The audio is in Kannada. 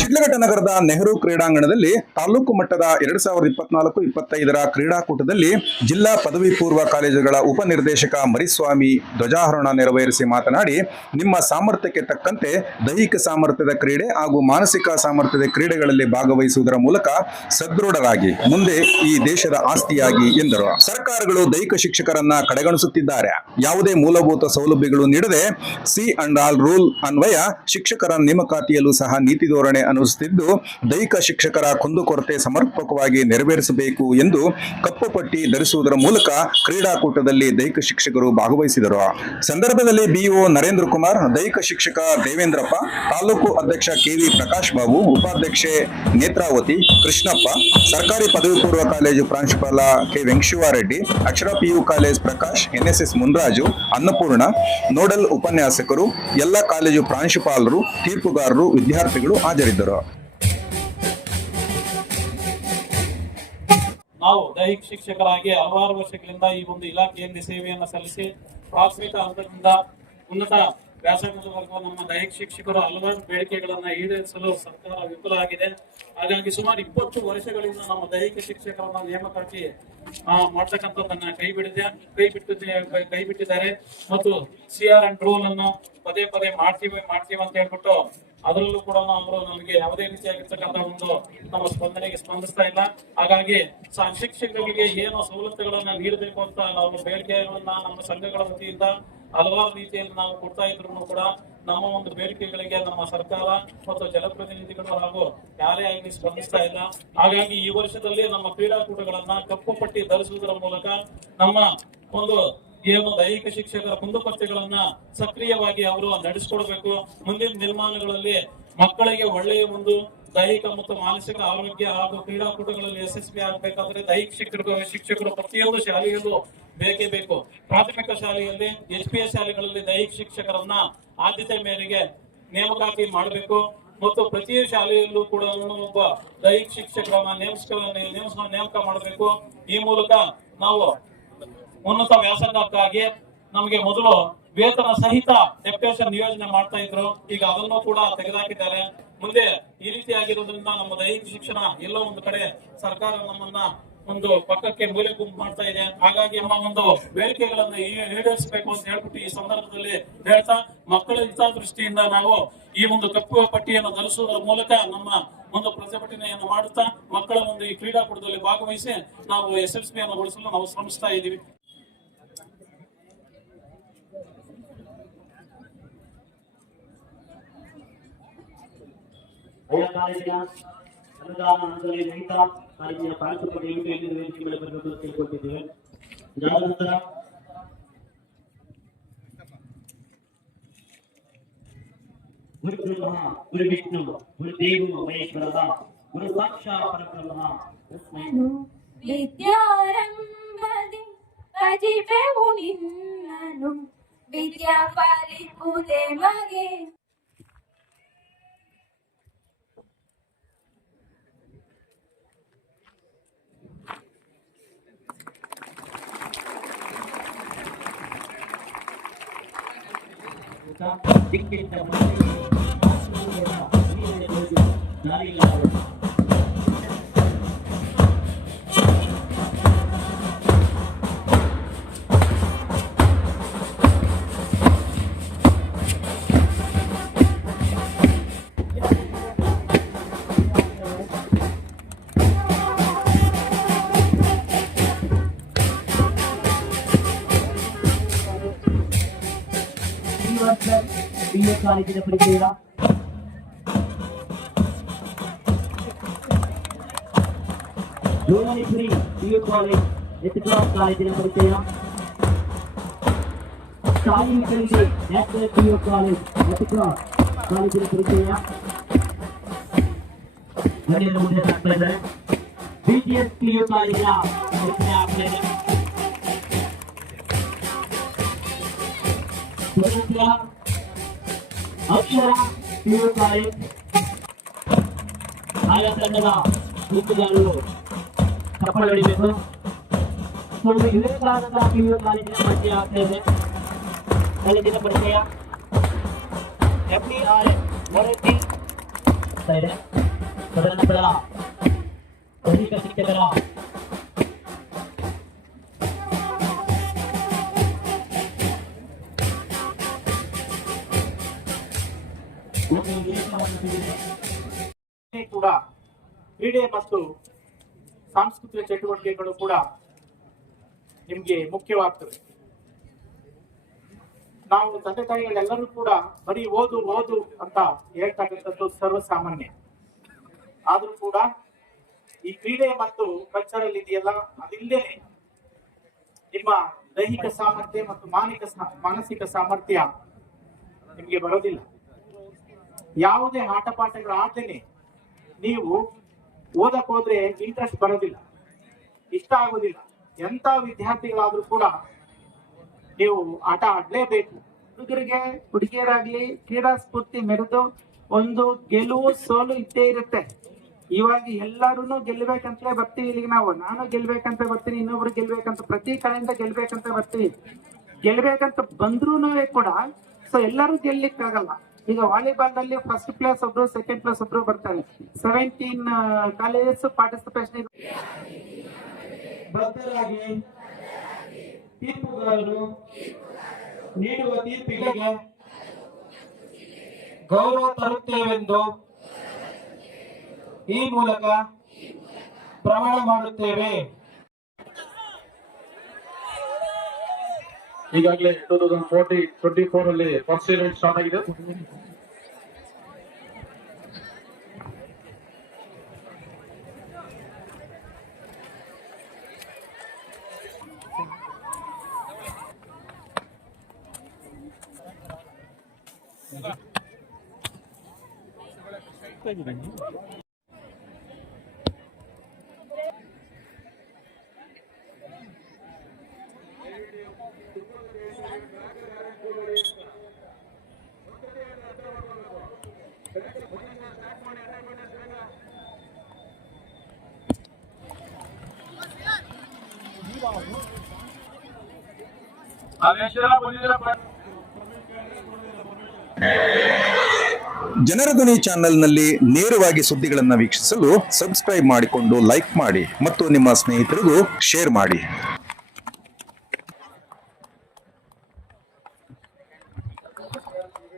ಶಿಡ್ಲಘಟ್ಟ ನಗರದ ನೆಹರು ಕ್ರೀಡಾಂಗಣದಲ್ಲಿ ತಾಲೂಕು ಮಟ್ಟದ ಎರಡ್ ಸಾವಿರದ ಇಪ್ಪತ್ನಾಲ್ಕು, ಇಪ್ಪತ್ತೈದರ ಕ್ರೀಡಾಕೂಟದಲ್ಲಿ ಜಿಲ್ಲಾ ಪದವಿ ಪೂರ್ವ ಕಾಲೇಜುಗಳ ಉಪನಿರ್ದೇಶಕ ಮರಿಸ್ವಾಮಿ ಧ್ವಜಾರೋಹಣ ನೆರವೇರಿಸಿ ಮಾತನಾಡಿ, ನಿಮ್ಮ ಸಾಮರ್ಥ್ಯಕ್ಕೆ ತಕ್ಕಂತೆ ದೈಹಿಕ ಸಾಮರ್ಥ್ಯದ ಕ್ರೀಡೆ ಹಾಗೂ ಮಾನಸಿಕ ಸಾಮರ್ಥ್ಯದ ಕ್ರೀಡೆಗಳಲ್ಲಿ ಭಾಗವಹಿಸುವುದರ ಮೂಲಕ ಸದೃಢರಾಗಿ, ಮುಂದೆ ಈ ದೇಶದ ಆಸ್ತಿಯಾಗಿ ಎಂದರು. ಸರ್ಕಾರಗಳು ದೈಹಿಕ ಶಿಕ್ಷಕರನ್ನ ಕಡೆಗಣಿಸುತ್ತಿದ್ದಾರೆ. ಯಾವುದೇ ಮೂಲಭೂತ ಸೌಲಭ್ಯಗಳು ನೀಡದೆ ಸಿ ಅಂಡ್ ಆಲ್ ರೂಲ್ ಅನ್ವಯ ಶಿಕ್ಷಕರ ನೇಮಕಾತಿಯಲ್ಲೂ ಸಹ ನೀತಿ ಧೋರಣೆ ಅನುಸರಿಸುತ್ತಿದ್ದು ದೈಹಿಕ ಶಿಕ್ಷಕರ ಕುಂದುಕೊರತೆ ಸಮರ್ಪಕವಾಗಿ ನೆರವೇರಿಸಬೇಕು ಎಂದು ಕಪ್ಪು ಪಟ್ಟಿ ಧರಿಸುವುದರ ಮೂಲಕ ಕ್ರೀಡಾಕೂಟದಲ್ಲಿ ದೈಹಿಕ ಶಿಕ್ಷಕರು ಭಾಗವಹಿಸಿದರು. ಸಂದರ್ಭದಲ್ಲಿ ಬಿಇಒ ನರೇಂದ್ರ ಕುಮಾರ್, ದೈಹಿಕ ಶಿಕ್ಷಕ ದೇವೇಂದ್ರಪ್ಪ, ತಾಲೂಕು ಅಧ್ಯಕ್ಷ ಕೆವಿ ಪ್ರಕಾಶ್ ಬಾಬು, ಉಪಾಧ್ಯಕ್ಷೆ ನೇತ್ರಾವತಿ ಕೃಷ್ಣಪ್ಪ, ಸರ್ಕಾರಿ ಪದವಿ ಪೂರ್ವ ಕಾಲೇಜು ಪ್ರಾಂಶುಪಾಲ K Venkashivareddy Akshara PU college Prakash, NSS Munraju, Annapoorna, nodal ಉಪನ್ಯಾಸಕರು, ಎಲ್ಲ ಕಾಲೇಜು ಪ್ರಾಂಶುಪಾಲರು, ತೀರ್ಪುಗಾರರು, ವಿದ್ಯಾರ್ಥಿಗಳು ಹಾಜರಿದ್ದರು. ನಾವು ದೈಹಿಕ ಶಿಕ್ಷಕರಾಗಿ ಹಲವಾರು ವರ್ಷಗಳಿಂದ ಈ ಒಂದು ಇಲಾಖೆಯಲ್ಲಿ ಸೇವೆಯನ್ನು ಸಲ್ಲಿಸಿ ಪ್ರಾಥಮಿಕ ಹಂತದಿಂದ ಉನ್ನತ ವ್ಯಾಸಂಗದವರೆಗೂ ನಮ್ಮ ದೈಹಿಕ ಶಿಕ್ಷಕರು ಹಲವಾರು ಬೇಡಿಕೆಗಳನ್ನು ಈಡೇರಿಸಲು ಸರ್ಕಾರ ವಿಫಲ ಆಗಿದೆ ಹಾಗಾಗಿ ಸುಮಾರು ಇಪ್ಪತ್ತು ವರ್ಷಗಳಿಂದ ನಮ್ಮ ದೈಹಿಕ ಶಿಕ್ಷಕರನ್ನ ನೇಮಕಾತಿ ಮಾಡ್ತಕ್ಕಂಥದ್ದನ್ನ ಕೈ ಬಿಡಿದೆ, ಕೈ ಬಿಟ್ಟಿದ್ದೆ ಕೈ ಬಿಟ್ಟಿದ್ದಾರೆ. ಮತ್ತು ಸಿ ಆರ್ ಅಂಡ್ ರೂಲ್ ಅನ್ನು ಪದೇ ಪದೇ ಮಾಡ್ತೀವಿ ಮಾಡ್ತೀವಿ ಅಂತ ಹೇಳ್ಬಿಟ್ಟು ಅದರಲ್ಲೂ ಕೂಡ ಅವರು ನಮಗೆ ಯಾವುದೇ ರೀತಿಯಾಗಿರ್ತಕ್ಕಂಥ ಒಂದು ನಮ್ಮ ಸ್ಪಂದನೆಗೆ ಸ್ಪಂದಿಸ್ತಾ ಇಲ್ಲ. ಹಾಗಾಗಿ ಶಿಕ್ಷಕರಿಗೆ ಏನು ಸವಲತ್ತುಗಳನ್ನ ನೀಡಬೇಕು ಅಂತ ನಾವು ಬೇಡಿಕೆಗಳನ್ನ ನಮ್ಮ ಸಂಘಗಳ ವತಿಯಿಂದ ಹಲವಾರು ರೀತಿಯಲ್ಲಿ ನಾವು ಕೊಡ್ತಾ ಇದ್ರು ಕೂಡ ನಮ್ಮ ಒಂದು ಬೇಡಿಕೆಗಳಿಗೆ ನಮ್ಮ ಸರ್ಕಾರ ಮತ್ತು ಜನಪ್ರತಿನಿಧಿಗಳು ಹಾಗೂ ಯಾರೇ ಆಗಲಿ ಸ್ಪಂದಿಸ್ತಾ ಇಲ್ಲ. ಹಾಗಾಗಿ ಈ ವರ್ಷದಲ್ಲಿ ನಮ್ಮ ಕ್ರೀಡಾಕೂಟಗಳನ್ನ ಕಪ್ಪು ಪಟ್ಟಿ ಧರಿಸುವುದರ ಮೂಲಕ ನಮ್ಮ ಒಂದು ಏನು ದೈಹಿಕ ಶಿಕ್ಷಕರ ಕುಂದುಕೊರತೆಗಳನ್ನ ಸಕ್ರಿಯವಾಗಿ ಅವರು ನಡೆಸಿಕೊಡ್ಬೇಕು. ಮುಂದಿನ ನಿರ್ಮಾಣಗಳಲ್ಲಿ ಮಕ್ಕಳಿಗೆ ಒಳ್ಳೆಯ ಒಂದು ದೈಹಿಕ ಮತ್ತು ಮಾನಸಿಕ ಆರೋಗ್ಯ ಹಾಗೂ ಕ್ರೀಡಾಕೂಟಗಳಲ್ಲಿ ಯಶಸ್ವಿ ಆಗಬೇಕಾದ್ರೆ ದೈಹಿಕ ಶಿಕ್ಷಕರು ಶಿಕ್ಷಕರು ಪ್ರತಿಯೊಂದು ಶಾಲೆಯಲ್ಲೂ ಬೇಕೇ ಬೇಕು. ಪ್ರಾಥಮಿಕ ಶಾಲೆಯಲ್ಲಿ ಎಚ್ ಪಿ ಎಸ್ ಶಾಲೆಗಳಲ್ಲಿ ದೈಹಿಕ ಶಿಕ್ಷಕರನ್ನ ಆದ್ಯತೆ ಮೇರೆಗೆ ನೇಮಕಾತಿ ಮಾಡಬೇಕು. ಮತ್ತು ಪ್ರತಿ ಶಾಲೆಯಲ್ಲೂ ಕೂಡ ಒಬ್ಬ ದೈಹಿಕ ಶಿಕ್ಷಕರನ್ನ ನೇಮಕ ನೇಮಕ ಮಾಡಬೇಕು. ಈ ಮೂಲಕ ನಾವು ಉನ್ನತ ವ್ಯಾಸಂಗಕ್ಕಾಗಿ ನಮಗೆ ಮೊದಲು ವೇತನ ಸಹಿತ ಡೆಪ್ಯುಟೇಷನ್ ನಿಯೋಜನೆ ಮಾಡ್ತಾ ಇದ್ರು. ಈಗ ಅದನ್ನು ಕೂಡ ತೆಗೆದಾಕಿದ್ದಾರೆ. ಮುಂದೆ ಈ ರೀತಿ ಆಗಿರೋದ್ರಿಂದ ನಮ್ಮ ದೈಹಿಕ ಶಿಕ್ಷಣ ಎಲ್ಲೋ ಒಂದು ಕಡೆ ಸರ್ಕಾರ ನಮ್ಮನ್ನ ಒಂದು ಪಕ್ಕಕ್ಕೆ ಮೂಲೆ ಗುಂಪು ಮಾಡ್ತಾ ಇದೆ. ಹಾಗಾಗಿ ನಮ್ಮ ಒಂದು ಬೇಡಿಕೆಗಳನ್ನ ಈಡೇರಿಸಬೇಕು ಅಂತ ಹೇಳ್ಬಿಟ್ಟು ಈ ಸಂದರ್ಭದಲ್ಲಿ ಹೇಳ್ತಾ ಮಕ್ಕಳ ಹಿತಾದೃಷ್ಟಿಯಿಂದ ನಾವು ಈ ಒಂದು ಕಪ್ಪು ಪಟ್ಟಿಯನ್ನು ಧರಿಸುವುದರ ಮೂಲಕ ನಮ್ಮ ಒಂದು ಪ್ರತಿಭಟನೆಯನ್ನು ಮಾಡುತ್ತಾ ಮಕ್ಕಳ ಒಂದು ಈ ಕ್ರೀಡಾಕೂಟದಲ್ಲಿ ಭಾಗವಹಿಸಿ ನಾವು ಯಶಸ್ವಿಯನ್ನು ಗೊಳಿಸಲು ನಾವು ಶ್ರಮಿಸ್ತಾ ಇದ್ದೀವಿ. ಆಯಾ ಕಾಲೇಜಿನ ಅನುದಾನ ಹಣದಲ್ಲಿ ರಹಿತ ಕಾಲೇಜಿನ ಪ್ರಾಂಶುಪಾಲ ನೇಮಕ ಎಲ್ಲಿಂದ ವೇದಿಕೆ ಮೇಲೆ ಬರಬೇಕು ಅಂತ ತಿಳ್ಕೊಟ್ಟಿದ್ದೇವೆ ಇದಾದ ನಂತರ ಗುರು ಬ್ರಹ್ಮ ಗುರು ವಿಷ್ಣು ಗುರು ದೇವ ಮಹೇಶ್ವರ ಗುರು ಸಾಕ್ಷಾ ಪರಬ್ರಹ್ಮ ತಸ್ಮೈ ವಿದ್ಯಾರಂಭದಿ ಅಜಿಬೆವು ನಿನ್ನನು ವಿದ್ಯಾ ಪಾಲಿಪುದೆ ಮಗೆ ದಿಕ್ಕಿಟ್ಟ ಬಿಎ ಕಾಲೇಜಿನ ಪರಿಚಯ Bhuvaneshwari PU college H class ಕಾಲೇಜಿನ ಪರಿಚಯ ಸಾಯಿ ವಿದ್ಯಾರ್ಥಿ national PU college H class ಕಾಲೇಜಿನ ಪರಿಚಯ ಗಣ್ಯರ ಮುಂದೆ ಸಾಕ್ತಾ ಇದ್ದಾರೆ ಬಿಜಿಎಸ್ ಪಿಯು ಕಾಲೇಜಿನ ಪರಿಚಯ ಆಗ್ತಾ ಇದೆ ಸ್ವತಂತ್ರ ಅಕ್ಷರ ಪಿಯು ಕಾಲೇಜ್ ಆಯಾ ತಂಡದ ಗುಂಪುಗಾರರು ಚಪ್ಪಳೆ ಹೊಡಿಬೇಕು. ಸ್ವಾಮಿ ಕಾರಣದ ಪಿಯು ಕಾಲೇಜಿನ ಪರಿಚಯ ಆಗ್ತಾ ಇದೆ. ಕಾಲೇಜಿನ ಪರಿಚಯ F D R S warranty ಇದೆ ತದನಂತರ ದೈಹಿಕ ಶಿಕ್ಷಕರ ಕೂಡ ಕ್ರೀಡೆ ಮತ್ತು ಸಾಂಸ್ಕೃತಿಕ ಚಟುವಟಿಕೆಗಳು ಕೂಡ ನಿಮಗೆ ಮುಖ್ಯವಾಗ್ತದೆ ನಾವು ತಂದೆ ತಾಯಿಗಳೆಲ್ಲರೂ ಕೂಡ ಬರೀ ಓದು ಓದು ಅಂತ ಹೇಳ್ತಕ್ಕಂಥದ್ದು ಸರ್ವಸಾಮಾನ್ಯ. ಆದರೂ ಕೂಡ ಈ ಕ್ರೀಡೆ ಮತ್ತು ಕಲ್ಚರಲ್ ಇದೆಯಲ್ಲ ಅದಿಲ್ಲದೆ ನಿಮ್ಮ ದೈಹಿಕ ಸಾಮರ್ಥ್ಯ ಮತ್ತು ಮಾನಿಕ ಮಾನಸಿಕ ಸಾಮರ್ಥ್ಯ ನಿಮಗೆ ಬರೋದಿಲ್ಲ. ಯಾವುದೇ ಆಟ ಪಾಠಗಳು ಆಡ್ದೇನೆ ನೀವು ಓದಕ್ ಹೋದ್ರೆ ಇಂಟ್ರೆಸ್ಟ್ ಬರೋದಿಲ್ಲ. ಇಷ್ಟ ಆಗೋದಿಲ್ಲ. ಎಂತ ವಿದ್ಯಾರ್ಥಿಗಳಾದ್ರೂ ಕೂಡ ನೀವು ಆಟ ಆಡ್ಲೇಬೇಕು. ಹುಡುಗರಿಗೆ, ಹುಡುಗಿಯರಾಗ್ಲಿ ಕ್ರೀಡಾ ಸ್ಫೂರ್ತಿ ಮೆರೆದು ಒಂದು ಗೆಲುವು ಸೋಲು ಇದ್ದೇ ಇರುತ್ತೆ. ಇವಾಗ ಎಲ್ಲರೂ ಗೆಲ್ಬೇಕಂತಲೇ ಬರ್ತೀವಿ ಇಲ್ಲಿಗೆ ನಾವು. ನಾನು ಗೆಲ್ಬೇಕಂತ ಬರ್ತೀನಿ, ಇನ್ನೊಬ್ರು ಗೆಲ್ಬೇಕಂತ ಪ್ರತಿ ಕಡೆಯಿಂದ ಗೆಲ್ಬೇಕಂತ ಬರ್ತೀವಿ. ಗೆಲ್ಬೇಕಂತ ಬಂದ್ರೂ ಕೂಡ ಸೊ ಎಲ್ಲರೂ ಗೆಲ್ಲಿಕ್ಕಾಗಲ್ಲ. ಈಗ ವಾಲಿಬಾಲ್ನಲ್ಲಿ ಫಸ್ಟ್ ಪ್ಲೇಸ್ ಒಬ್ರು ಸೆಕೆಂಡ್ ಪ್ಲೇಸ್ ಒಬ್ರು ಬರ್ತಾರೆ. ಸೆವೆಂಟೀನ್ ಕಾಲೇಜಸ್ ಪಾರ್ಟಿಸಿಪೇಷನ್ ಬದ್ಧರಾಗಿ ತೀರ್ಪುಗಾರರು ನೀಡುವ ತೀರ್ಪಿಗೆ ಗೌರವ ತರುತ್ತೇವೆಂದು ಈ ಮೂಲಕ ಪ್ರಮಾಣ ಮಾಡುತ್ತೇವೆ. ಈಗಾಗಲೇ two thousand forty twenty four ಅಲ್ಲಿ ಫಸ್ಟ್ ಇವೆಂಟ್ ಸ್ಟಾರ್ಟ್ ಆಗಿದೆ ಜನರ ಧ್ವನಿ ಚಾನೆಲ್ನಲ್ಲಿ ನೇರವಾಗಿ ಸುದ್ದಿಗಳನ್ನು ವೀಕ್ಷಿಸಲು ಸಬ್ಸ್ಕ್ರೈಬ್ ಮಾಡಿಕೊಂಡು ಲೈಕ್ ಮಾಡಿ ಮತ್ತು ನಿಮ್ಮ ಸ್ನೇಹಿತರಿಗೂ ಶೇರ್ ಮಾಡಿ.